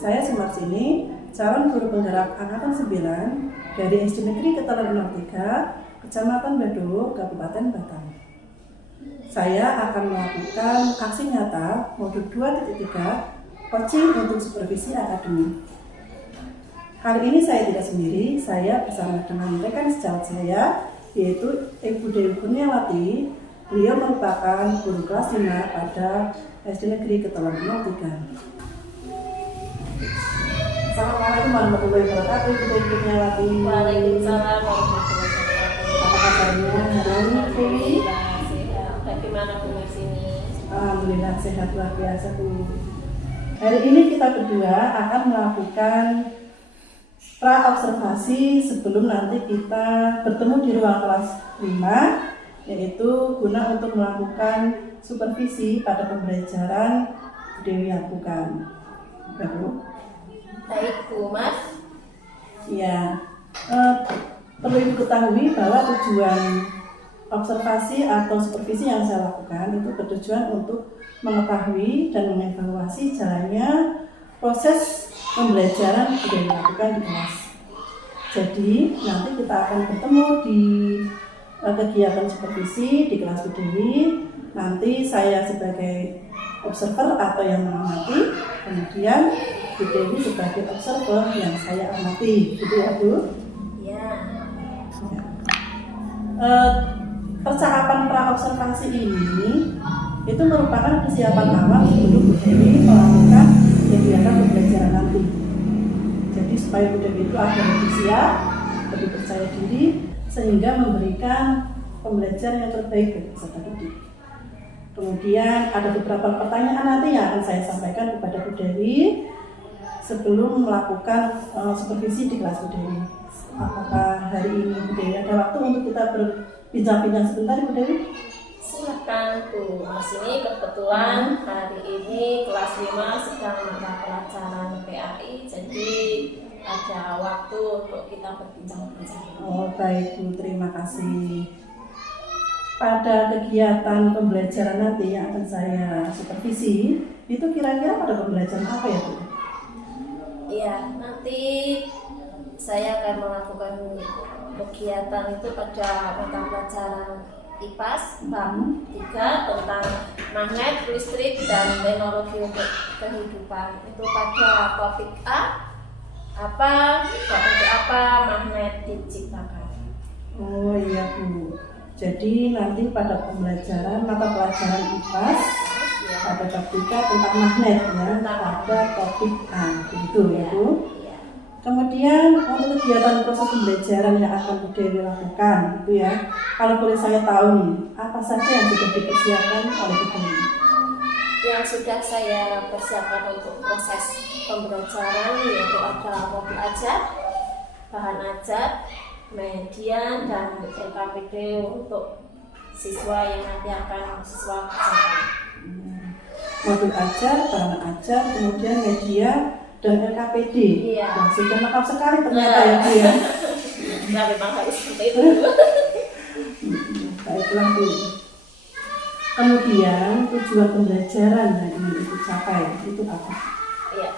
Saya Sumarsini, calon guru penggerak Angkatan 9 dari SD Negeri Ketelan 03, Kecamatan Badung, Kabupaten Batang. Saya akan melakukan aksi nyata modul 2.3 coaching untuk supervisi akademik. Kali ini saya tidak sendiri, saya bersama dengan rekan sejawat saya, yaitu Ibu Dewi Kurniawati. Beliau merupakan guru kelas 5 pada SD Negeri Ketelan 03. Assalamualaikum warahmatullahi wabarakatuh, Ibu Dewi Kurniawati. Waalaikumsalam warahmatullahi wabarakatuh. Apa kabarnya hari ini? Bagaimana Bu di sini? Alhamdulillah sehat luar biasa Bu. Hari ini kita berdua akan melakukan pra-observasi sebelum nanti kita bertemu di ruang kelas 5, yaitu guna untuk melakukan supervisi pada pembelajaran Bu Dewi lakukan. Bu. Baik Bu Mas. Ya, perlu Ibu ketahui bahwa tujuan observasi atau supervisi yang saya lakukan itu bertujuan untuk mengetahui dan mengevaluasi jalannya proses pembelajaran yang dilakukan di kelas. Jadi nanti kita akan bertemu di kegiatan supervisi di kelas Bu Dewi. Nanti saya sebagai observer atau yang mengamati, kemudian Bu Dewi sebagai observer yang saya amati, gitu ya Bu? Ya. Percakapan pra-observasi ini itu merupakan persiapan awal sebelum Bu Dewi melakukan kegiatan pembelajaran nanti. Jadi supaya Bu Dewi itu agar lebih siap, lebih percaya diri, sehingga memberikan pembelajaran yang terbaik bagi peserta didik. Kemudian ada beberapa pertanyaan nanti yang akan saya sampaikan kepada Bu Dewi sebelum melakukan supervisi di kelas Bu Dewi. Apakah hari ini Bu Dewi ada waktu untuk kita berbincang-bincang sebentar Bu Dewi? Silakan Bu Mas, ini kebetulan hari ini kelas 5 sedang mata pelajaran PAI, jadi ada waktu untuk kita berbincang-bincang. Oh baik Bu, terima kasih. Pada kegiatan pembelajaran nanti yang akan saya supervisi, itu kira-kira pada pembelajaran apa ya Bu? Iya, nanti saya akan melakukan kegiatan itu pada mata pelajaran IPAS bab 3 tentang magnet, listrik, dan teknologi untuk kehidupan. Itu pada topik A, untuk apa magnet diciptakan. Oh iya Bu. Jadi nanti pada pembelajaran mata pelajaran IPAS Ya. pada bab 3 tentang magnet ya, pada topik A, begitu ya Bu. Kemudian untuk kegiatan proses pembelajaran yang akan Bu Dewi lakukan, gitu ya. Kalau boleh saya tahu nih, apa saja yang sudah dipersiapkan oleh Bu Dewi? Yang sudah saya persiapkan untuk proses pembelajaran yaitu ada modul ajar, bahan ajar, media, dan LKPD untuk siswa yang nanti akan siswa kerjakan. Modul ajar, bahan ajar, kemudian media, dan LKPD. Iya. Nah, sudah lengkap sekali ternyata ya Bu ya. Nah, memang harus seperti itu. Baiklah Bu. Kemudian tujuan pembelajaran yang ingin Ibu capai itu apa? Iya.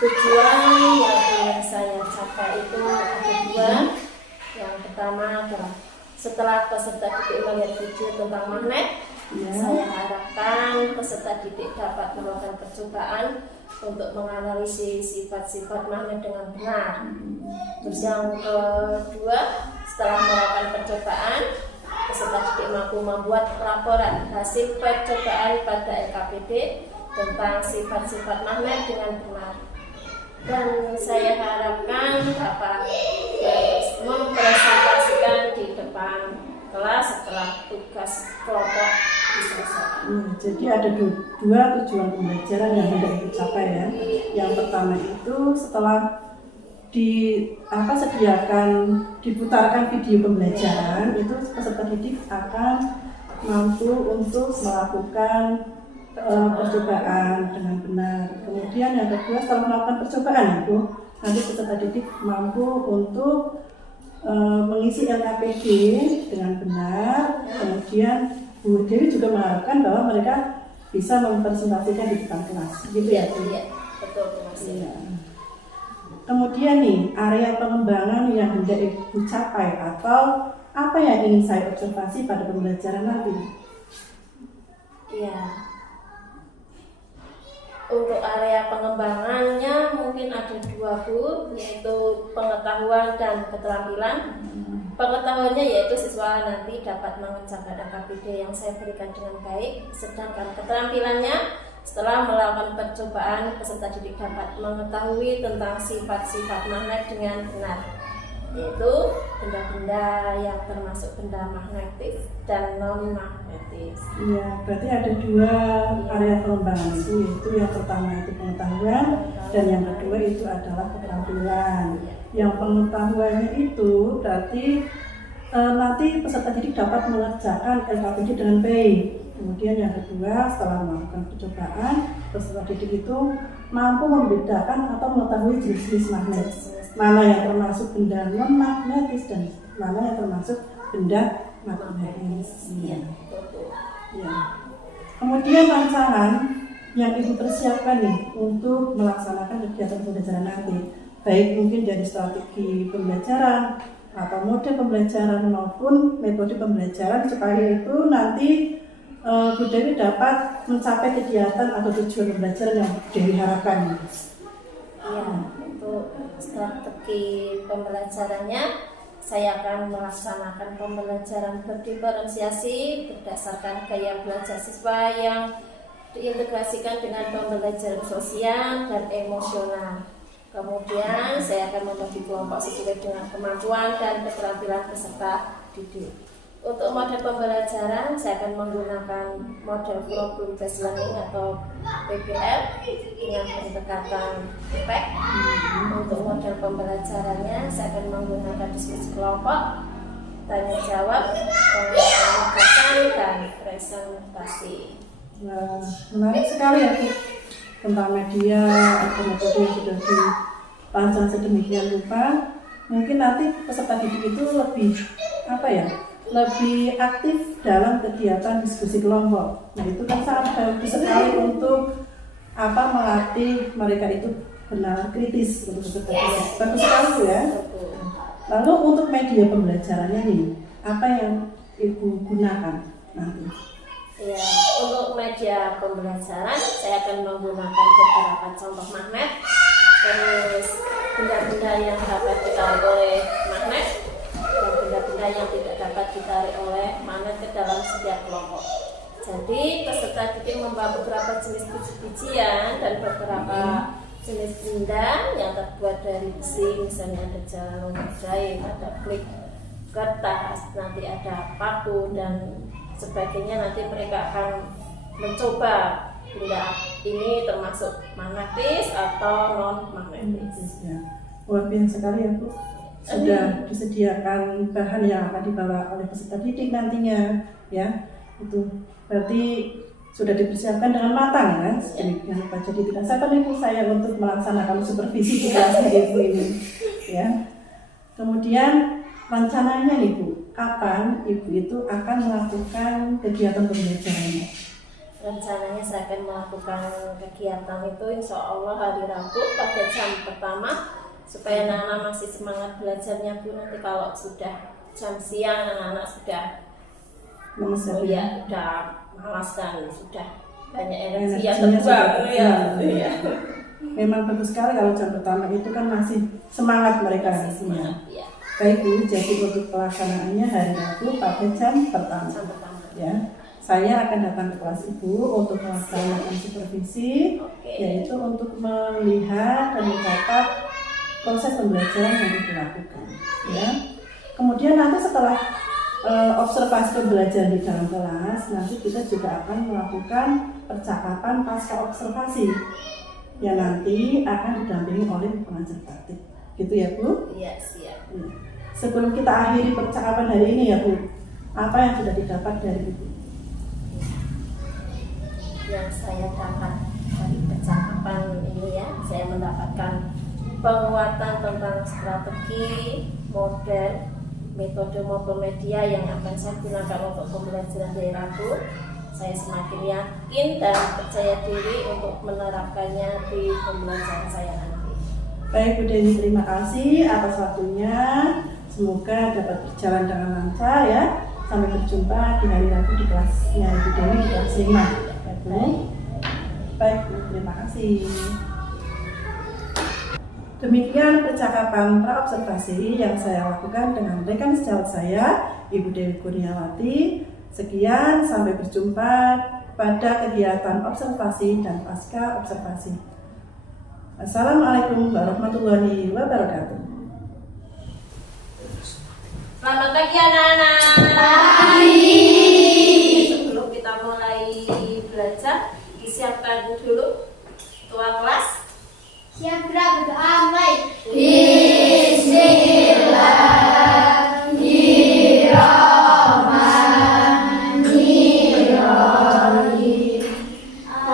Tujuan yang ingin saya capai itu ada dua. Yang pertama adalah setelah peserta didik melihat video tentang magnet, Ya. saya harapkan peserta didik dapat melakukan percobaan untuk menganalisis sifat-sifat magnet dengan benar. Terus yang kedua, setelah melakukan percobaan, peserta didik mampu membuat laporan hasil percobaan pada LKPD tentang sifat-sifat magnet dengan benar. Dan saya harapkan dapat mempresentasikan di depan kelas setelah tugas kelompok diselesaikan. Jadi ada dua tujuan pembelajaran yang hendak dicapai ya. Yang pertama itu setelah sediakan diputarkan video pembelajaran, itu peserta didik akan mampu untuk melakukan percobaan dengan benar. Kemudian yang kedua, setelah melakukan percobaan itu nanti peserta didik mampu untuk mengisi LKPD dengan benar. Kemudian Bu Dewi juga mengharapkan bahwa mereka bisa mempresentasikan di depan kelas, gitu ya Bu? Iya, betul. betul Mas. Iya. Kemudian nih, area pengembangan yang hendak Ibu capai atau apa yang ingin saya observasi pada pembelajaran nanti? Iya. Untuk area pengembangannya mungkin ada 2 Bu, yaitu pengetahuan dan keterampilan. Pengetahuannya yaitu siswa nanti dapat mengerjakan AKBD yang saya berikan dengan baik, sedangkan keterampilannya setelah melakukan percobaan peserta didik dapat mengetahui tentang sifat-sifat magnet dengan benar, yaitu benda-benda yang termasuk benda magnetis dan non-magnetis. Iya, berarti ada 2 area pengembangan itu, yaitu yang pertama itu pengetahuan dan yang kedua itu adalah keterampilan. Yang pengetahuannya itu berarti nanti peserta didik dapat mengerjakan LKPD dengan baik. Kemudian yang kedua, setelah melakukan percobaan, peserta didik itu mampu membedakan atau mengetahui jenis-jenis magnet, mana yang termasuk benda non-magnetis dan mana yang termasuk benda magnetis. Ya. Kemudian rancangan yang Ibu persiapkan nih untuk melaksanakan kegiatan pembelajaran nanti, baik mungkin dari strategi pembelajaran atau mode pembelajaran maupun metode pembelajaran supaya itu nanti Bu Dewi dapat mencapai kegiatan atau tujuan pembelajaran yang Dewi harapkan. Iya, untuk strategi pembelajarannya saya akan melaksanakan pembelajaran berdiferensiasi berdasarkan gaya belajar siswa yang diintegrasikan dengan pembelajaran sosial dan emosional. Kemudian saya akan membagi kelompok sesuai dengan kemampuan dan keterampilan peserta didik. Untuk model pembelajaran, saya akan menggunakan model problem based learning atau PBL dengan pendekatan efek. Untuk model pembelajarannya, saya akan menggunakan diskusi kelompok, tanya jawab, pengucapan dan presentasi. Nah, menarik sekali ya Bu, tentang media atau metode yang sudah dirancang sedemikian rupa. Mungkin nanti peserta didik itu lebih aktif dalam kegiatan diskusi kelompok. Nah, itu kan sangat bagus sekali untuk melatih mereka itu benar kritis untuk peserta didik. Bagus sekali ya. Lalu untuk media pembelajarannya nih, apa yang Ibu gunakan nanti? Ya, untuk media pembelajaran saya akan menggunakan beberapa contoh magnet, terus benda-benda yang dapat ditarik oleh magnet dan benda-benda yang tidak dapat ditarik oleh magnet ke dalam setiap kelompok. Jadi peserta didik membawa beberapa jenis biji-bijian dan beberapa jenis benda yang terbuat dari besi, misalnya ada jarum jahit, ada klik kertas, nanti ada paku dan sebagainya. Nanti mereka akan mencoba benda ini termasuk magnetis atau non magnetis. Ya. Luar biasa sekali ya Bu. Sudah disediakan bahan yang akan dibawa oleh peserta didik nantinya, ya. Itu berarti sudah dipersiapkan dengan matang kan? Sedemikian rupa. Jadi tidak sabar Ibu saya untuk melaksanakan supervisi di kelasnya Ibu ini, ya. Kemudian rencananya nih Bu, kapan Ibu itu akan melakukan kegiatan pembelajarannya? Rencananya saya akan melakukan kegiatan itu insya Allah hari Rabu pada jam pertama, supaya anak-anak masih semangat belajarnya Bu. Nanti kalau sudah jam siang anak-anak sudah malas dan sudah banyak energi yang terbuang ya. Memang bagus sekali kalau jam pertama itu kan masih semangat mereka semua. Ya. Baik Bu, jadi untuk pelaksanaannya hari Rabu pada jam pertama. Ya. Saya akan datang ke kelas Ibu untuk melaksanakan supervisi, yaitu untuk melihat dan mencatat proses pembelajaran yang dilakukan. Ya. Kemudian nanti setelah observasi pembelajaran di dalam kelas, nanti kita juga akan melakukan percakapan pasca observasi yang nanti akan didampingi oleh pengajar praktik. Gitu ya Bu? Iya, siap. Sebelum kita akhiri percakapan hari ini ya Bu, apa yang sudah didapat dari Ibu? Yang saya dapat dari percakapan ini ya, saya mendapatkan penguatan tentang strategi, model, metode maupun media yang akan saya gunakan untuk pembelajaran dari Rabu. Saya semakin yakin dan percaya diri untuk menerapkannya di pembelajaran saya nanti. Baik Bu Deni, terima kasih atas waktunya. Semoga dapat berjalan dengan lancar ya. Sampai berjumpa di hari Rabu di kelasnya Ibu Deni di kelas 5. Baik Bu. Baik Bu, terima kasih. Demikian percakapan praobservasi yang saya lakukan dengan rekan sejawat saya, Ibu Dewi Kurniawati. Sekian, sampai berjumpa pada kegiatan observasi dan pasca observasi. Assalamualaikum warahmatullahi wabarakatuh. Selamat pagi anak-anak. Pagi. Sebelum kita mulai belajar, disiapkan dulu ketua kelas. Siap gerak berdoa mulai. Bismillahirrahmanirrahim.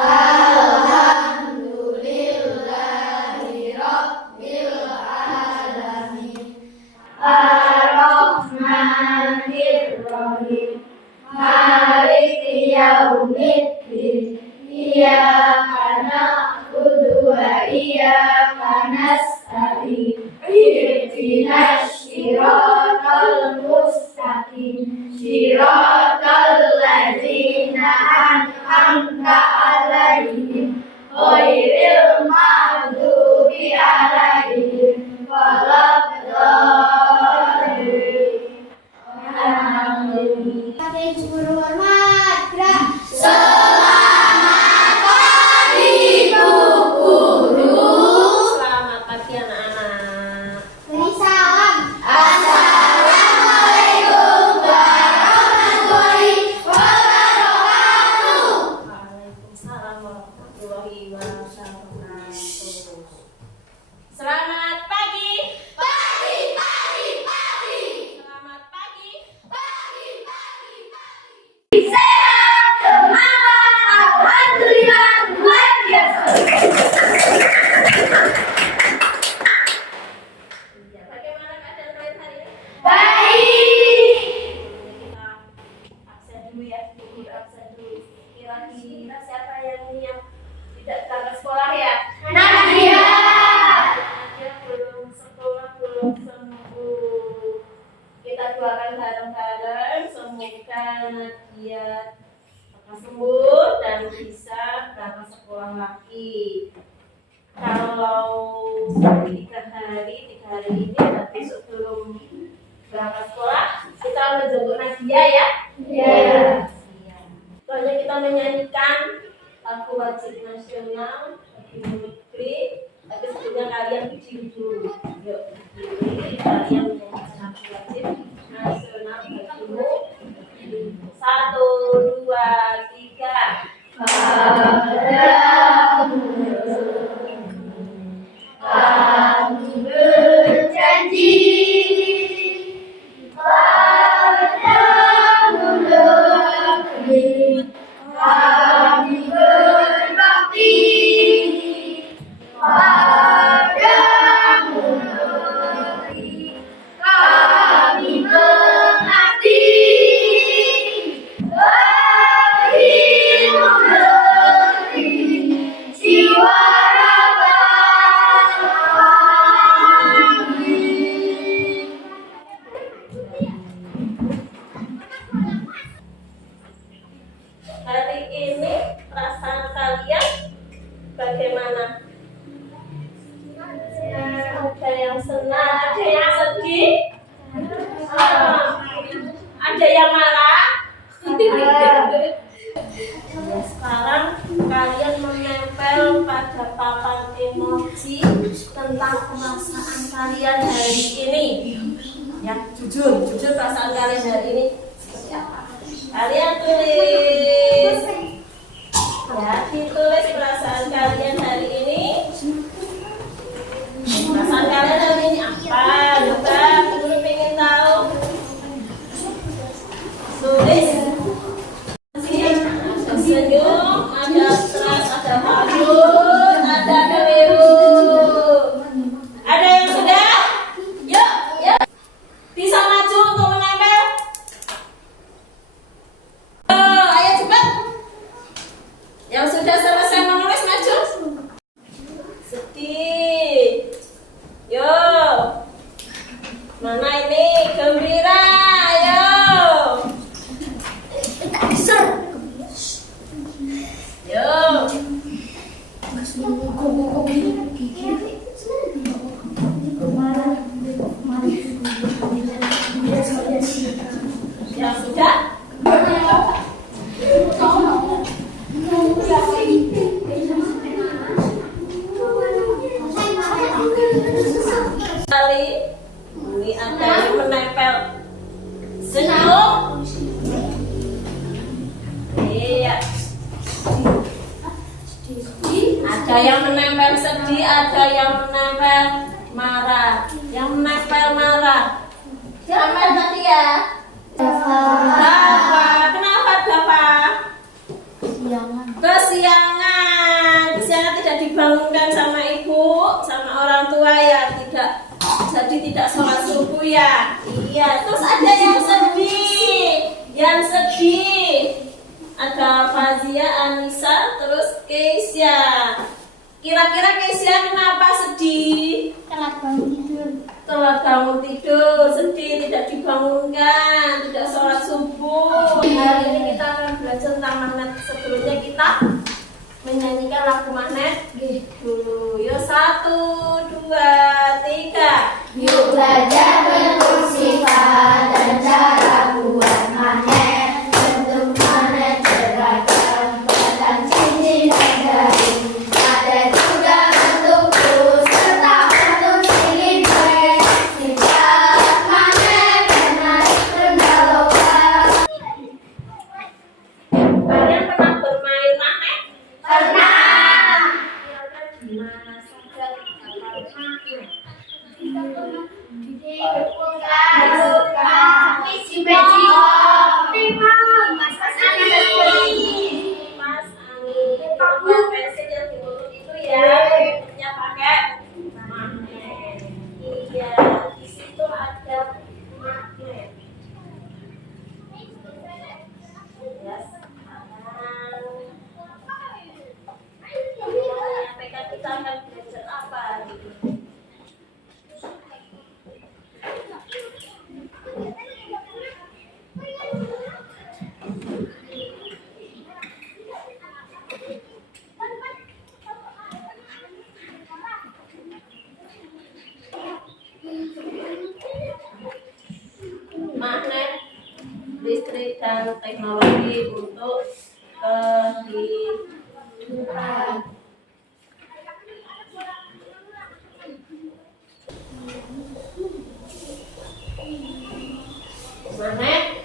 Alhamdulillahirabbil alamin. Ar-Rahmanir-Rahim. Maliki yaumiddin. Iyyaka na'budu wa iyyaka nasta'in. Ihdinas siratal mustaqim. Siratal ladzina an'amta 'alaihim ghairil maghdubi 'alaihim waladdallin. Amin. Hormat, gerak. Selamat pagi Bu Guru. Selamat pagi anak-anak. Beri salam. Assalamualaikum warahmatullahi wabarakatuh. Waalaikumsalam warahmatullahi wabarakatuh. Selamat pagi. Pagi, pagi, pagi. Selamat pagi. Pagi, pagi, pagi. Sehat, semangat, alhamdulillah, luar biasa. Ya, bagaimana keadaan kalian hari ini? Baik. Kita absen dulu ya, guru absen dulu. Kira-kira siapa yang tidak berangkat sekolah ya? Nadia. Nadia belum sekolah, belum sembuh. Kita doakan bareng-bareng semoga Nadia akan sembuh dan bisa berangkat sekolah lagi. Kalau 3 hari ini nanti sebelum berangkat sekolah kita menjemput Nadia ya. Ya. Soalnya kita menyanyikan lagu wajib nasional bagi negeri, tapi sebelumnya kalian berdiri dulu. Yuk, berdiri, kalian menyanyikan lagu wajib nasional bagimu. 1, 2, 3. Kami berjanji padamu negeri, kami berbakti padamu negeri, kami mengabdi bagimu negeri, jiwa raga kami. Hari ini perasaan kalian bagaimana? Ada yang senang, ada yang sedih, ada yang marah. Sekarang kalian menempel pada papan emoji tentang perasaan kalian hari ini. Ya, jujur perasaan kalian hari ini seperti apa? Kalian tulis. Ya, ditulis perasaan kalian hari ini. Perasaan kalian hari ini apa? Coba, dulu pengen tahu. Tulis. Ada senyum, ada stres, ada takut, ada keliru. Ada yang sudah? Yuk, yuk. Bisa maju untuk menempel? Ayo cepat. Mana ini? Gembira, ayo. Yo. Ya sudah. Kali ini ada yang menempel senyum. Iya. Ada yang menempel sedih, ada yang menempel marah. Yang menempel marah. Siapa tadi ya? Dafa. Kenapa Dafa? Kesiangan tidak dibangunkan sama ibu, sama orang tua ya, jadi tidak sholat subuh ya. Iya, terus ada yang sedih, ada Fazia, Anissa, terus Keisha. Kira-kira Keisha kenapa sedih? Telat bangun tidur, sedih, tidak dibangunkan, tidak sholat subuh. Hari ini kita akan belajar tentang magnet. Sebelumnya kita menyanyikan lagu magnet dulu. Yuk 1, 2, 3. Yuk belajar bentuk sifat dan cara buat magnet. Bentuk magnet beragam, batang cincin dan garing. Ada juga bentuk plus serta bentuk silinder. Sifat magnet menarik benda lokal. Kalian pernah bermain magnet? Pernah. Kira-kira di mana saja kita magnet? Pas angin, pensil yang diurut itu ya, bentuknya pakai magnet. Iya, di situ ada magnet. Ya, sekarang menyampaikan kita akan belajar apa gitu. Magnet, listrik dan teknologi untuk kehidupan. Magnet,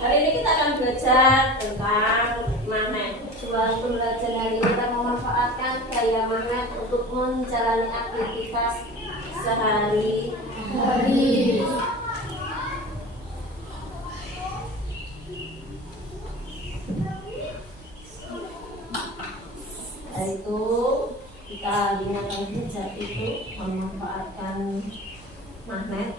hari ini kita akan belajar tentang magnet. Tujuan pembelajaran hari ini kita memanfaatkan gaya magnet untuk menjalani aktivitas sehari-hari. Yaitu kita lihat belajar itu memanfaatkan magnet.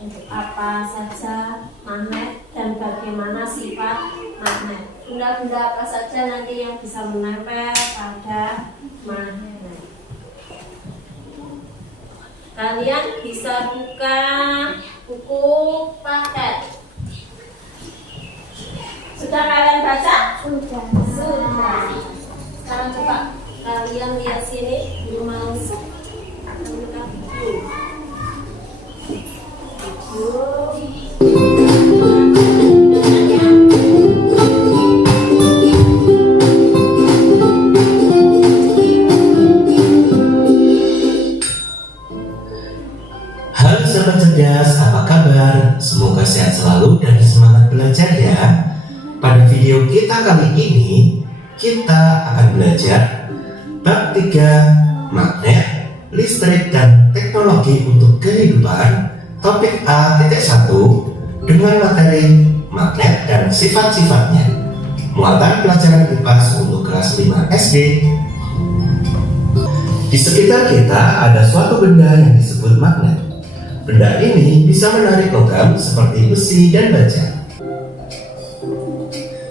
Untuk apa saja magnet dan bagaimana sifat magnet. Benda-benda apa saja nanti yang bisa menempel pada magnet. Kalian bisa buka buku paket. Sudah kalian baca? Sudah. Sekarang coba kalian lihat sini di rumah akan buka buku. Halo sahabat cerdas, apa kabar? Semoga sehat selalu dan semangat belajar ya. Pada video kita kali ini, kita akan belajar bab 3 magnet, listrik dan teknologi untuk kehidupan, topik A.1 dengan materi magnet dan sifat-sifatnya. Muatan pelajaran IPA untuk kelas 5 SD. Di sekitar kita ada suatu benda yang disebut magnet. Benda ini bisa menarik logam seperti besi dan baja.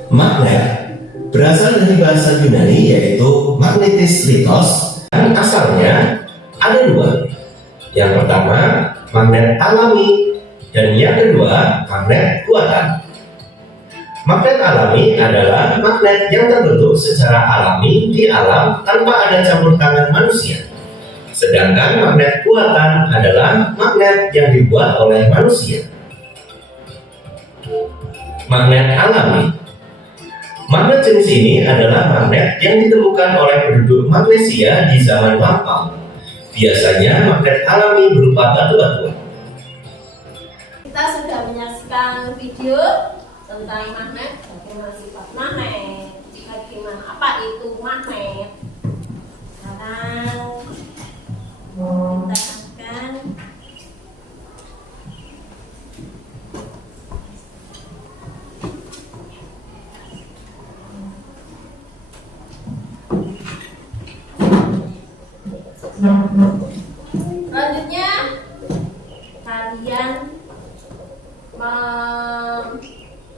Magnet berasal dari bahasa Yunani yaitu magnetis litos, dan asalnya ada dua. Yang pertama, magnet alami, dan yang kedua, magnet buatan. Magnet alami adalah magnet yang terbentuk secara alami di alam tanpa ada campur tangan manusia. Sedangkan magnet buatan adalah magnet yang dibuat oleh manusia. Magnet alami. Magnet jenis ini adalah magnet yang ditemukan oleh penduduk Magnesia di zaman lampau. Biasanya magnet alami berupa batu-batuan. Kita sudah menyaksikan video tentang magnet, bagaimana sifat magnet, bagaimana apa itu magnet. Sekarang kita akan selanjutnya kalian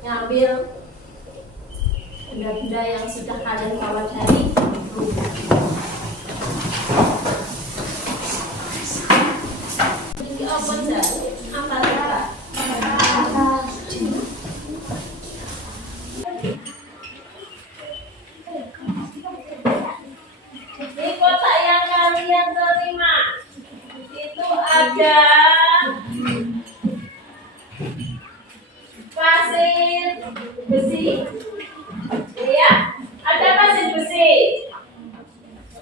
mengambil benda-benda yang sudah kalian bawa dari rumah. Ini apa saja? Apa saja? Di kotak yang kalian terima itu ada pasir besi, ya, ada pasir besi.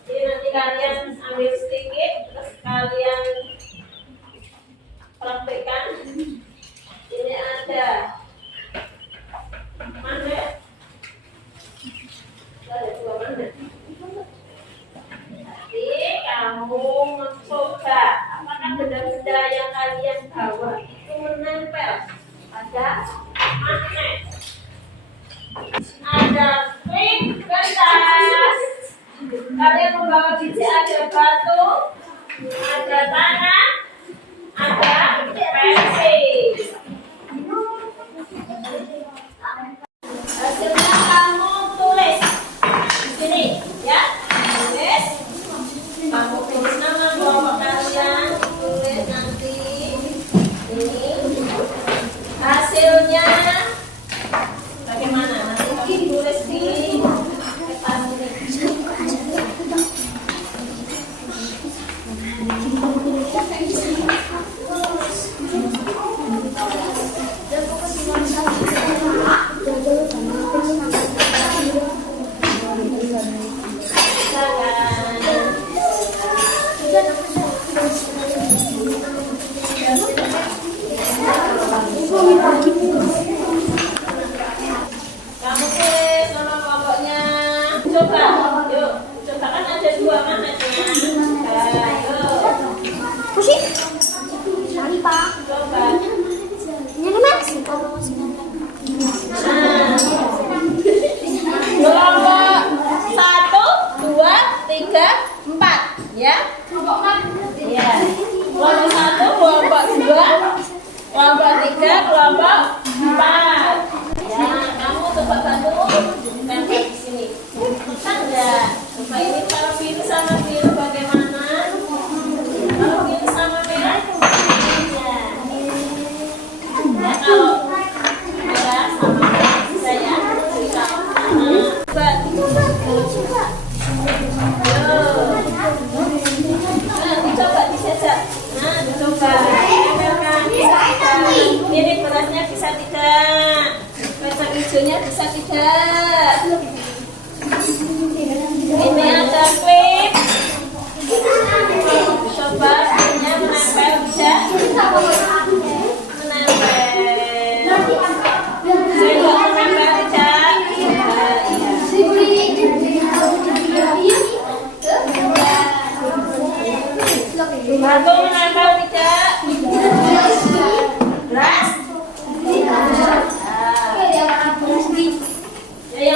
Jadi nanti kalian ambil sedikit, terus kalian praktekkan. Ini ada magnet, ada dua magnet. Nanti kamu mencoba apakah benda-benda yang kalian bawa itu menempel pada magnet. Ada klip kertas, kalian membawa biji, ada batu, ada tanah, ada pensil. Hasilnya kamu tulis di sini, ya, tulis. Kamu tulis nama kelompok kalian, tulis nanti ini hasilnya bagaimana. Nanti kamu tulis di kertas ini. Kamu tulis nama kelompoknya. Coba, yuk. Coba kan ada dua magnetnya. Ayo. Coba. Kelompok 1, 2, 3, 4, ya. Iya. Kelompok 1, kelompok 2, kelompok 3, kelompok 4. Ya, kamu coba bantu tempel di sini. Bisa enggak? Coba ini kalau biru sama biru bagaimana? Kalau biru sama merah? Ya. Ya, kalau merah sama merah bisa ya. Bisa. Coba. Nah, dicoba dijajak. Nah, dicoba. Tempelkan. Ini berasnya bisa tidak? Kacang hijaunya bisa tidak? Ini ada klip. Coba klipnya menempel bisa? Menempel. Saya menempel tidak? Batu menempel tidak? Beras? Ya,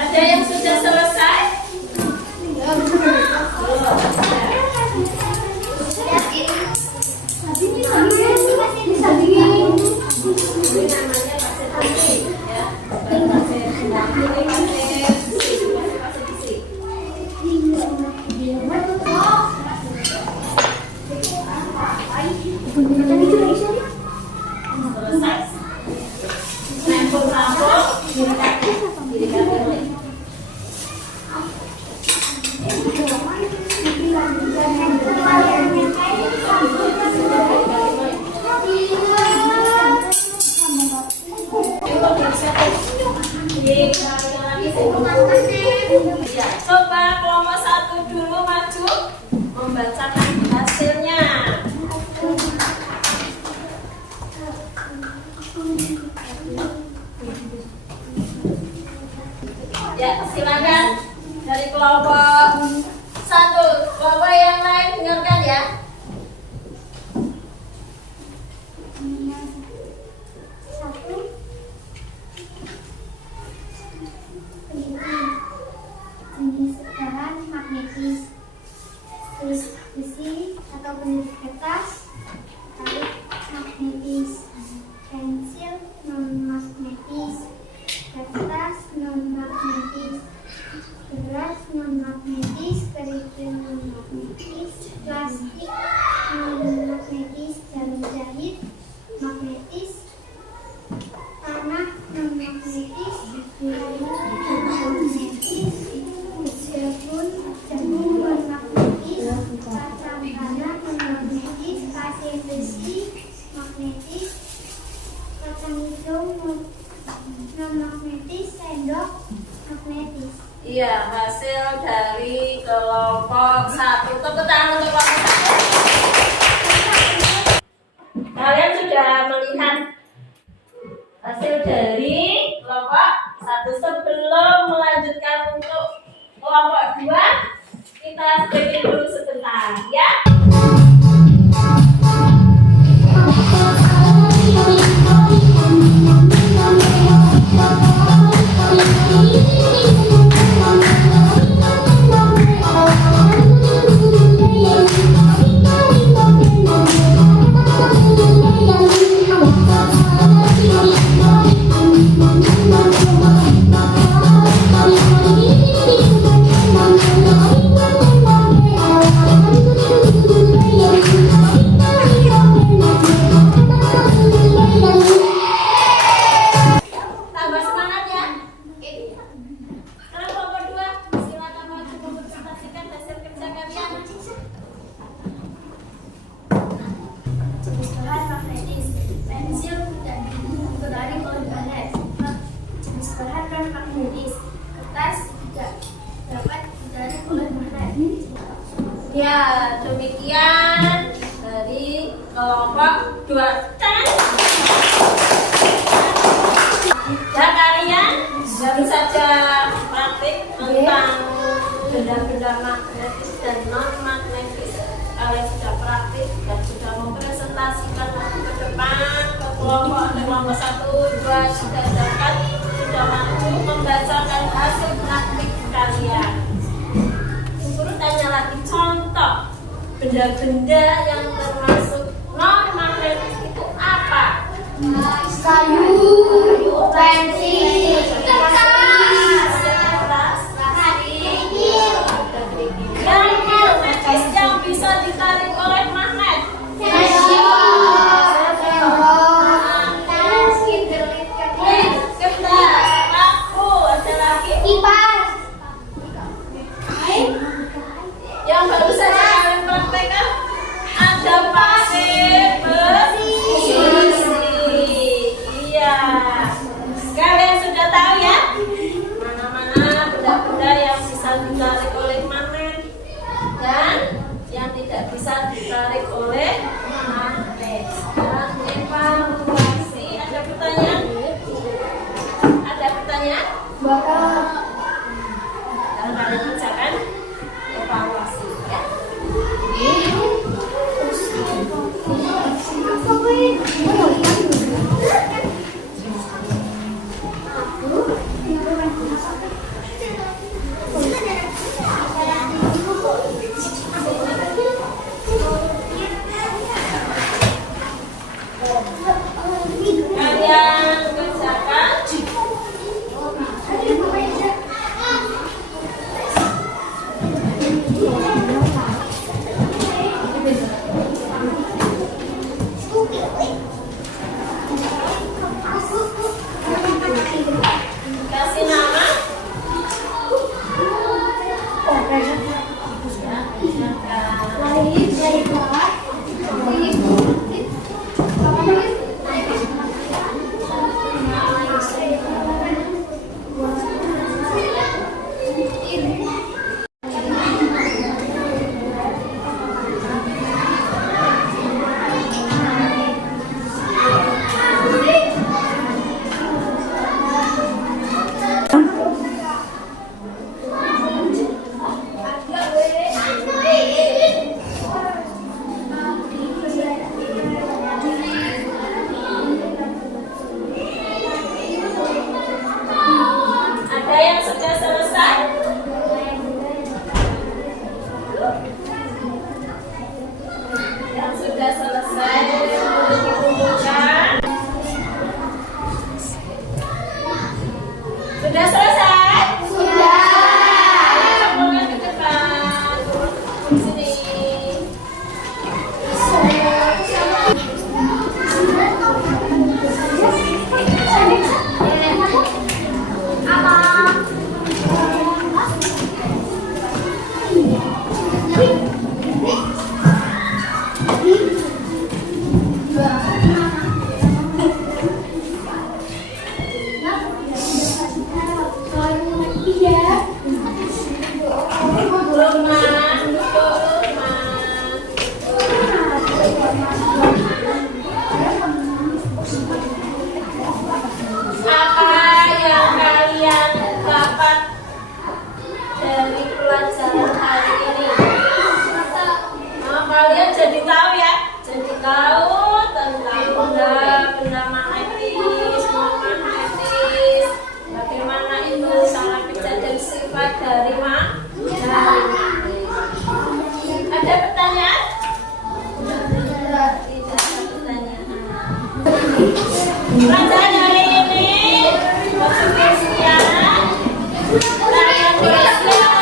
Ada yang sudah selesai? Ini namanya pasir putih, ya. Bukan pasir putih. Ini pasir besi. Selesai. Nempel-nempel, kiri kaki. Ya, coba kelompok 1 dulu maju membacakan hasilnya. Ya, silakan dari kelompok 1. Kelompok yang lain dengarkan ya. Jenis bahan magnetis, tulis besi atau penulis kertas, tarik magnetis, pensil non magnetis, kertas non magnetis, gelas non magnetis, kerikil non magnetis, plastik non magnetis, jarum jahit magnetis, tanah non magnetis, kayu non magnetis, jagung non magnetis, kacang tanah non magnetis, pasir besi magnetis, kacang hijau non magnetis, sendok magnetis. Iya, hasil dari kelompok 1. Tepuk tangan untuk kelompok 1. Kalian sudah melihat hasil dari kelompok 1. Sebelum melanjutkan untuk kelompok 2, kita break dulu sebentar ya. Tambah semangat ya. Sekarang kelompok 2, silakan maju mempresentasikan hasil kerja kalian. Jenis bahan magnetis, pensil dan ditarik oleh magnet. Jenis bahan non magnetis, kertas tidak dapat ditarik oleh magnet. Ya, demikian dari kelompok 2. Ya, kalian baru saja praktik tentang benda-benda magnetis dan non magnetis. Kalian sudah praktik dan sudah mempresentasikan waktu ke depan ke kelompok 1, 2 sudah dapat, sudah mampu membacakan hasil praktik kalian. Guru tanya lagi, contoh benda-benda yang termasuk non magnetis itu apa? Kayu, pensil, kertas, dan magnetis yang bisa ditarik oleh magnet. Kertas, lampu, ada lagi yang baru saja kalian praktekkan, ada pasir besi. Iya. Sekali ditarik oleh magnet. Sekarang evaluasi. Ada pertanyaan? Ada pertanyaan? Sekarang kalian bacakan evaluasi ya. Kalian kerjakan. Kasih nama. Ada yang sudah selesai? Yang sudah selesai boleh dikumpulkan. Sudah selesai? Ayo, boleh ke depan. Di sini. Apa yang kalian dapat dari pelajaran hari ini? Nah, kalian jadi tahu ya, jadi tahu tentang benda-benda magnetis, bagaimana itu cara kerja dan sifat dari magnet. Ada pertanyaan? Tidak ada pertanyaan. Pelajaran hari ini cukup sekian. Kalian bersiap-siap.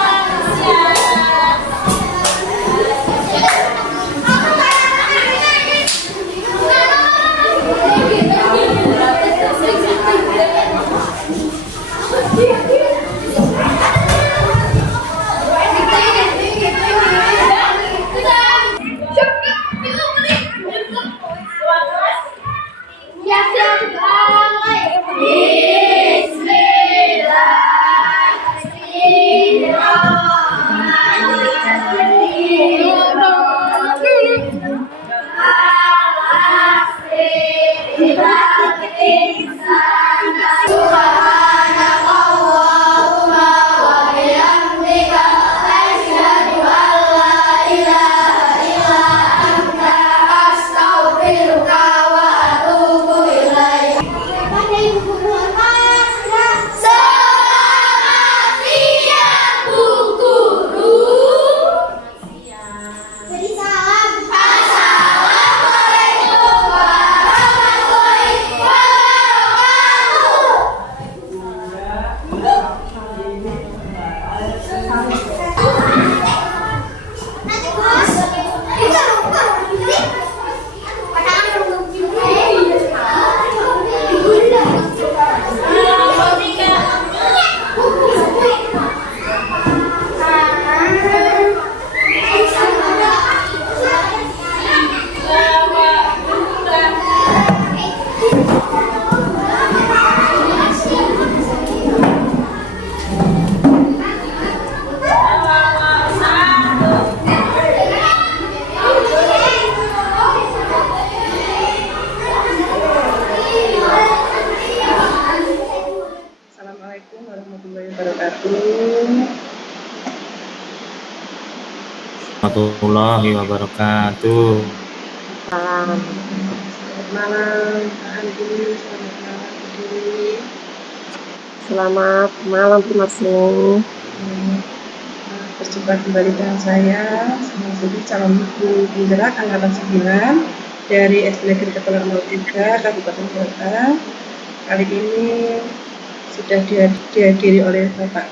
warahmatullahi wabarakatuh. Warahmatullahi wabarakatuh. Selamat malam, Pak Andi. Selamat malam, Bu Dewi. Selamat malam Mas Nung. Berjumpa kembali dengan saya sebagai calon ibu penggerak angkatan 9 dari SD Negeri Kepulauan 03 Kabupaten Kota. Kali ini sudah dihadiri oleh Bapak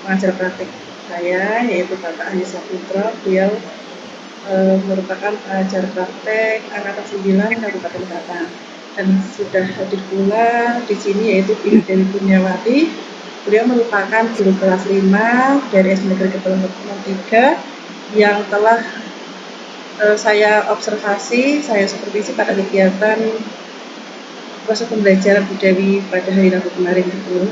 pengajar praktik saya, yaitu Bapak Andi Saputra. Beliau merupakan pengajar praktek angkatan 9 Kabupaten Kota. Dan sudah hadir pula di sini yaitu Ibu Dewi Kurniawati. Beliau merupakan guru kelas 5 dari SD Negeri Kepulauan 03 yang telah saya observasi, saya supervisi pada kegiatan proses pembelajaran Bu Dewi pada hari Rabu kemarin itu.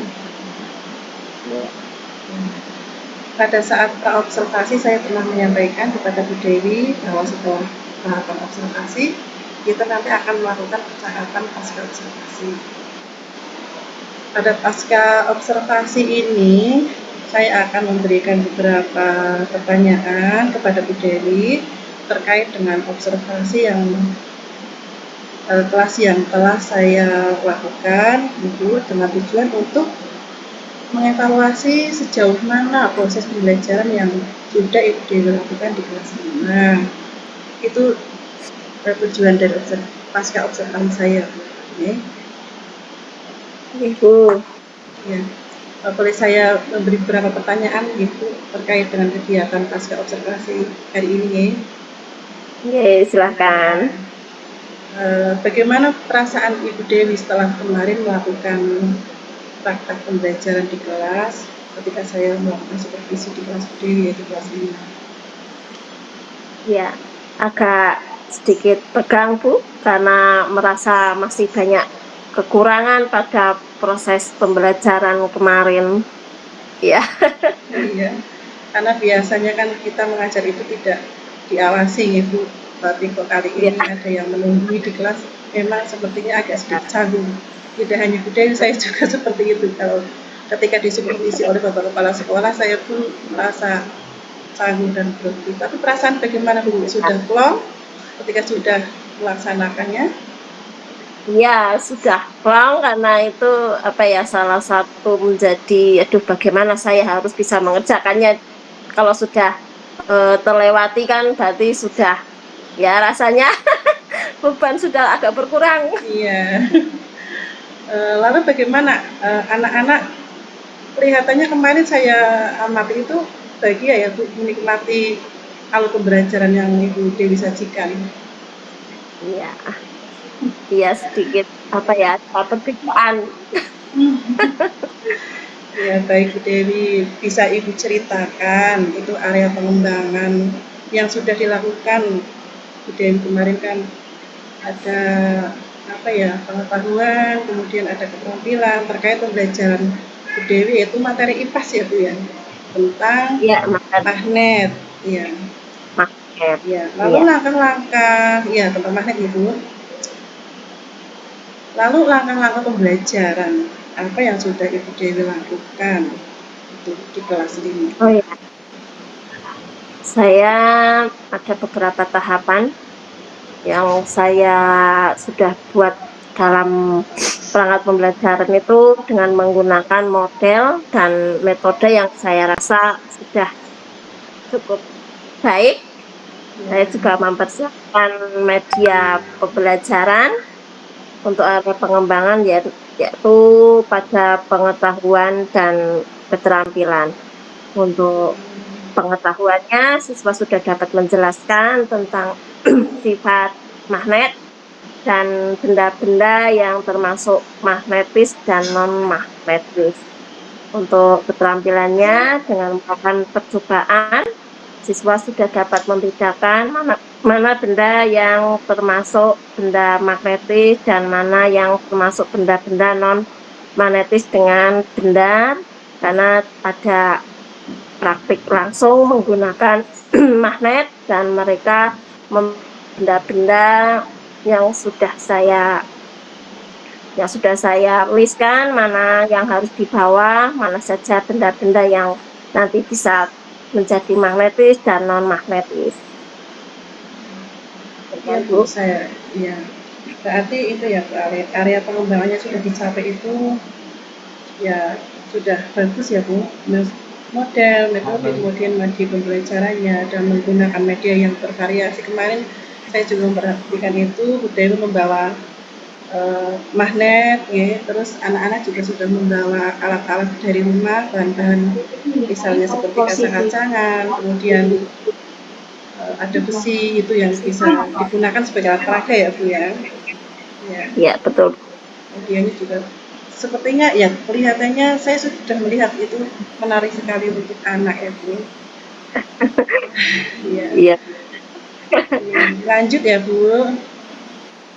Pada saat observasi saya pernah menyampaikan kepada Bu Dewi bahwa setelah tahapan observasi kita nanti akan melakukan percakapan pasca observasi. Pada pasca observasi ini, saya akan memberikan beberapa pertanyaan kepada Bu Dewi terkait dengan observasi kelas yang telah saya lakukan, Ibu, dengan tujuan untuk mengevaluasi sejauh mana proses pembelajaran yang sudah Ibu Dewi lakukan di kelas 5. Itu tujuan dari pasca observasi saya. Okay. Ibu. Ya, boleh saya memberi beberapa pertanyaan Ibu terkait dengan kegiatan pasca observasi hari ini? Oke, silakan. Bagaimana perasaan Ibu Dewi setelah kemarin melakukan praktek pembelajaran di kelas ketika saya melakukan supervisi di kelas Bu Dewi, yaitu kelas 5? Ya, agak sedikit tegang Bu, karena merasa masih banyak kekurangan pada proses pembelajaran kemarin. Ya. Iya, karena biasanya kan kita mengajar itu tidak diawasi Ibu, tapi kok kali ini ada yang menunggui di kelas, memang sepertinya agak sedikit canggung. Tidak hanya Bu Dewi, saya juga seperti itu. Kalau ketika disupervisi oleh Bapak Kepala Sekolah, saya pun merasa canggung dan grogi. Tapi perasaan bagaimana Bu? Sudah plong ketika sudah melaksanakannya? Ya, sudah plong, karena itu salah satu menjadi bagaimana saya harus bisa mengerjakannya. Kalau sudah terlewati kan berarti sudah ya rasanya beban sudah agak berkurang. Iya. Lalu bagaimana anak-anak, kelihatannya kemarin saya amati itu bahagia ya Bu, menikmati alur pembelajaran yang Ibu Dewi sajikan. Iya. Iya, sedikit dapat kejuan. Ya, baik Bu Dewi, bisa Ibu ceritakan itu area pengembangan yang sudah dilakukan Bu Dewi kemarin? Kan ada pengetahuan, kemudian ada keterampilan terkait pembelajaran Bu Dewi, yaitu materi IPAS ya Bu ya, tentang magnet. Iya. Magnet. Ya, lalu langkah-langkah tentang magnet Ibu. Lalu langkah-langkah pembelajaran apa yang sudah Ibu Dewi lakukan itu di kelas ini? Oh ya, saya ada beberapa tahapan yang saya sudah buat dalam perangkat pembelajaran itu dengan menggunakan model dan metode yang saya rasa sudah cukup baik. Saya juga mempersiapkan media pembelajaran untuk area pengembangan yaitu pada pengetahuan dan keterampilan. Untuk pengetahuannya, siswa sudah dapat menjelaskan tentang sifat magnet dan benda-benda yang termasuk magnetis dan non-magnetis. Untuk keterampilannya, dengan melakukan percobaan, siswa sudah dapat membedakan mana benda yang termasuk benda magnetis dan mana yang termasuk benda-benda non-magnetis dengan benar, karena ada praktik langsung menggunakan magnet dan mereka benda-benda yang sudah saya yang sudah saya tuliskan, mana yang harus dibawa, mana saja benda-benda yang nanti bisa menjadi magnetis dan non magnetis. Iya Bu, saya ya berarti itu ya Bu, area pengembangannya sudah dicapai itu ya sudah bagus ya Bu. Model, metode, kemudian media pembelajarannya dan menggunakan media yang bervariasi. Kemarin saya juga memperhatikan itu Bu Dewi membawa magnet, ya. Terus anak-anak juga sudah membawa alat-alat dari rumah, bahan-bahan misalnya seperti kacang-kacangan, kemudian ada besi itu yang bisa digunakan sebagai alat peraga ya Bu ya. Ya, Ya, betul. medianya juga sepertinya ya kelihatannya saya sudah melihat itu menarik sekali untuk anak ya Bu. Iya. Iya. Lanjut ya Bu.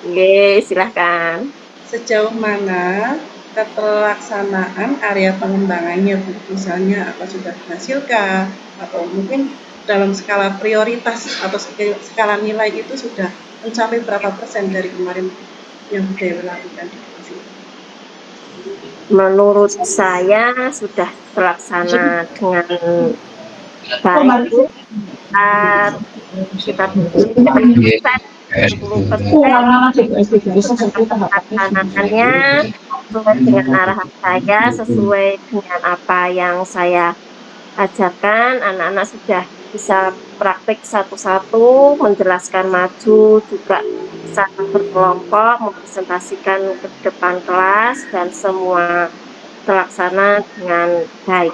Oke, silahkan. Sejauh mana keterlaksanaan area pengembangannya Bu? Misalnya apa sudah dihasilkan atau mungkin dalam skala prioritas atau skala nilai itu sudah mencapai berapa persen dari kemarin yang Dewi lakukan di sini? Menurut saya sudah terlaksana dengan baik, Bu. Kita 10% pelaksanaannya sesuai dengan arahan saya, sesuai dengan apa yang saya ajarkan. Anak-anak sudah bisa praktik satu-satu, menjelaskan maju, juga bisa berkelompok, mempresentasikan ke depan kelas, dan semua terlaksana dengan baik.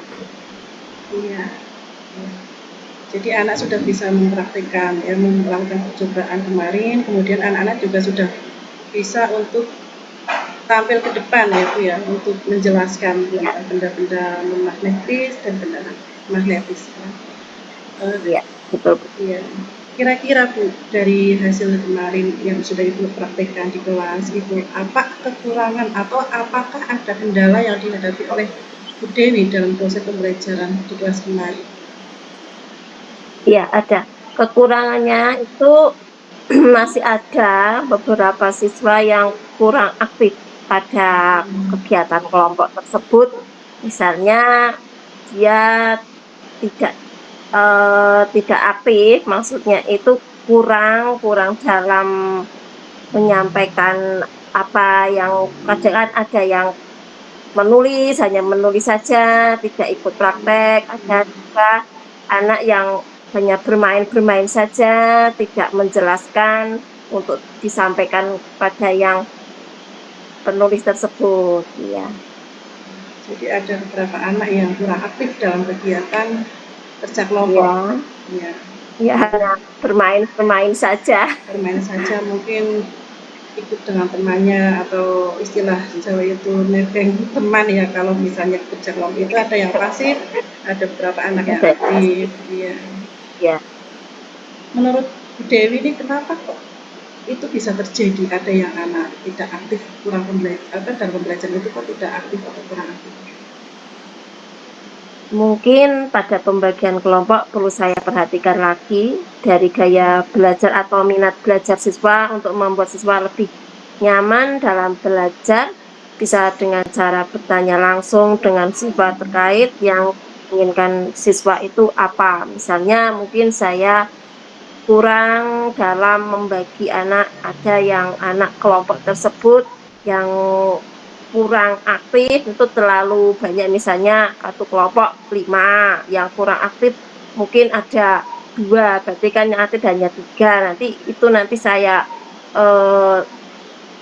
Iya. Jadi anak sudah bisa mempraktikkan, ya, melakukan percobaan kemarin, kemudian anak-anak juga sudah bisa untuk tampil ke depan ya Bu ya, untuk menjelaskan tentang benda-benda non-magnetis dan benda magnetis. Iya, betul. Iya. Kira-kira Bu, dari hasil kemarin yang sudah Ibu praktekkan di kelas itu, apa kekurangan atau apakah ada kendala yang dihadapi oleh Bu Dewi dalam proses pembelajaran di kelas kemarin? Iya, ada. Kekurangannya itu masih ada beberapa siswa yang kurang aktif pada kegiatan kelompok tersebut. Misalnya dia tidak aktif, maksudnya itu kurang dalam menyampaikan apa yang kadang ada yang menulis, hanya menulis saja, tidak ikut praktek. Ada juga anak yang hanya bermain-bermain saja, tidak menjelaskan untuk disampaikan pada yang penulis tersebut. Ya. Jadi ada beberapa anak yang kurang aktif dalam kegiatan kerja kelompok. Ya. Ya, hanya bermain-bermain saja. Bermain saja, mungkin ikut dengan temannya atau istilah Jawa itu nebeng teman ya. Kalau misalnya kerja kelompok itu ada yang pasif, ada beberapa anak yang aktif. Iya. Ya. Menurut Bu Dewi ini kenapa kok itu bisa terjadi, ada yang anak tidak aktif, kurang dalam pembelajaran itu kok tidak aktif atau kurang aktif? Mungkin pada pembagian kelompok perlu saya perhatikan lagi dari gaya belajar atau minat belajar siswa untuk membuat siswa lebih nyaman dalam belajar, bisa dengan cara bertanya langsung dengan siswa terkait yang inginkan siswa itu apa. Misalnya mungkin saya kurang dalam membagi anak, ada yang anak kelompok tersebut yang kurang aktif itu terlalu banyak, misalnya satu kelompok 5, yang kurang aktif mungkin ada 2, berarti kan yang aktif hanya 3. Nanti saya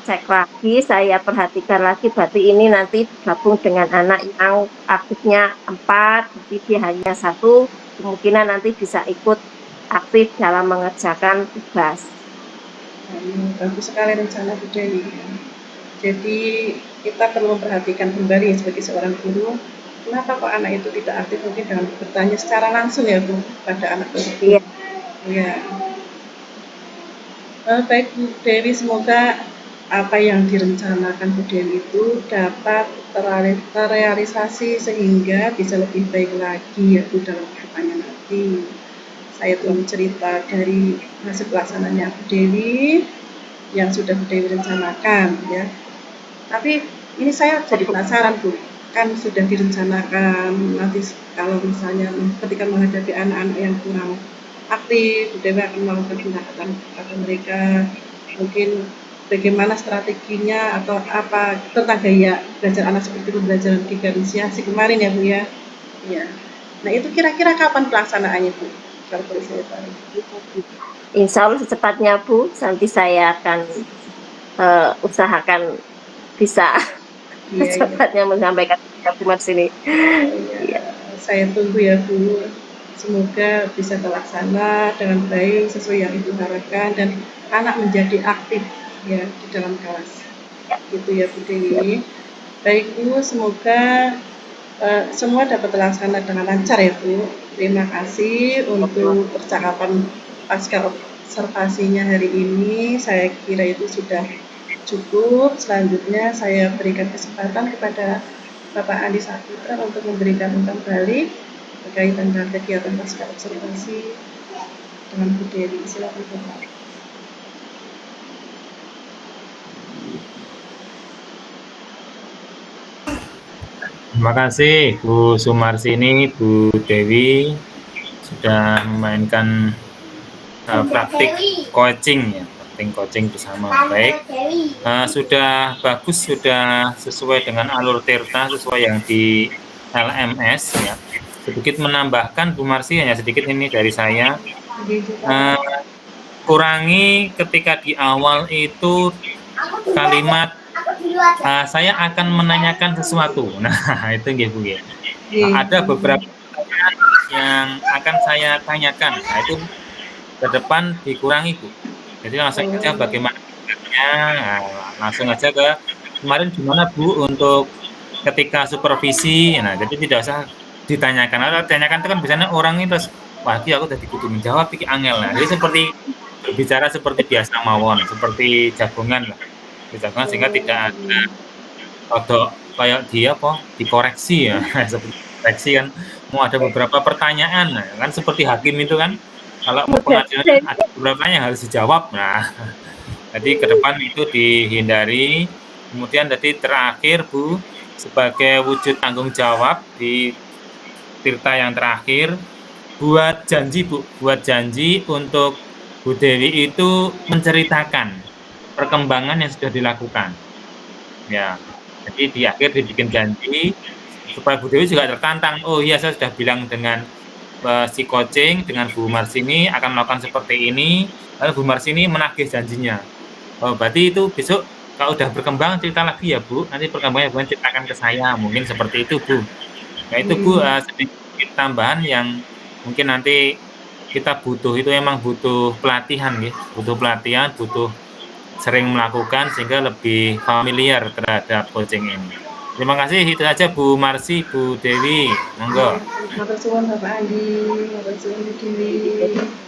cek lagi, saya perhatikan lagi, berarti ini nanti gabung dengan anak yang aktifnya 4, jadi dia hanya 1, kemungkinan nanti bisa ikut aktif dalam mengerjakan tugas. Bagus sekali rencana Bu Dewi. Jadi kita perlu memperhatikan kembali sebagai seorang guru, kenapa kok anak itu tidak aktif, mungkin dengan bertanya secara langsung ya Bu pada anak tersebut. Iya. Ya. Baik Bu Dewi, semoga apa yang direncanakan Bu Dewi itu dapat terrealisasi sehingga bisa lebih baik lagi ya Bu dalam kedepannya nanti. Saya telah cerita dari hasil pelaksanaannya Bu Dewi yang sudah Bu Dewi rencanakan ya. Tapi ini saya jadi penasaran Bu, kan sudah direncanakan nanti kalau misalnya ketika menghadapi anak-anak yang kurang aktif, Bu Dewi akan melakukan pendekatan kepada mereka, mungkin bagaimana strateginya atau apa tentang gaya belajar anak seperti pembelajaran diferensiasi kemarin ya Bu ya. Iya. Nah itu kira-kira kapan pelaksanaannya Bu? Kalau boleh saya tahu. Insya Allah secepatnya Bu, nanti saya akan usahakan bisa Iya, iya. secepatnya menyampaikan Bu Marsini. Iya, saya tunggu ya Bu. Semoga bisa terlaksana dengan baik sesuai yang Ibu harapkan dan anak menjadi aktif ya di dalam kelas. Gitu ya Bu Dewi. Baik Bu, semoga semua dapat terlaksana dengan lancar ya Bu. Terima kasih untuk percakapan pasca observasinya hari ini. Saya kira itu sudah cukup. Selanjutnya saya berikan kesempatan kepada Bapak Andi Saputra untuk memberikan umpan balik berkaitan dengan kegiatan pasca observasi dengan Bu Dewi. Silakan Bapak. Terima kasih Bu Sumarsini, Bu Dewi sudah memainkan praktik coaching ya, coaching bersama baik. Sudah bagus, sudah sesuai dengan alur Tirta, sesuai yang di LMS ya. Sedikit menambahkan Bu Marsi, hanya sedikit ini dari saya. Kurangi ketika di awal itu kalimat saya akan menanyakan sesuatu. Nah, itu nggih Bu ya. Ada beberapa pertanyaan yang akan saya tanyakan. Nah, itu ke depan dikurangi Bu. Jadi langsung aja bagaimana langsung aja ke kemarin gimana Bu untuk ketika supervisi. Nah, jadi tidak usah ditanyakan. Kalau ditanyakan itu kan biasanya orang itu wah iki aku dadi kudu menjawab iki angel. Nah, jadi seperti berbicara seperti biasa mawon, seperti jagongan lah. Jagongan sehingga tidak ada kodok kayak dia apa dikoreksi ya. Seperti koreksi kan mau ada beberapa pertanyaan nah, kan seperti hakim itu kan kalau mau pengadilan ada beberapa yang harus dijawab. Nah, jadi ke depan itu dihindari. Kemudian tadi terakhir Bu, sebagai wujud tanggung jawab di Tirta yang terakhir, buat janji Bu, buat janji untuk Bu Dewi itu menceritakan perkembangan yang sudah dilakukan. Ya, jadi di akhir dibikin janji supaya Bu Dewi juga tertantang. Oh iya, saya sudah bilang dengan si coaching, dengan Bu Marsini akan melakukan seperti ini. Lalu Bu Marsini menagih janjinya. Oh, berarti itu besok kalau udah berkembang cerita lagi ya Bu. Nanti perkembangannya bukan ceritakan ke saya. Mungkin seperti itu Bu. Nah itu Bu sedikit tambahan yang mungkin nanti kita butuh, itu emang butuh pelatihan ya. Butuh pelatihan, butuh sering melakukan sehingga lebih familiar terhadap coaching ini. Terima kasih, itu saja Bu Marsi, Bu Dewi, monggo. Terima kasih Bapak Andi, terima kasih Bu Dewi.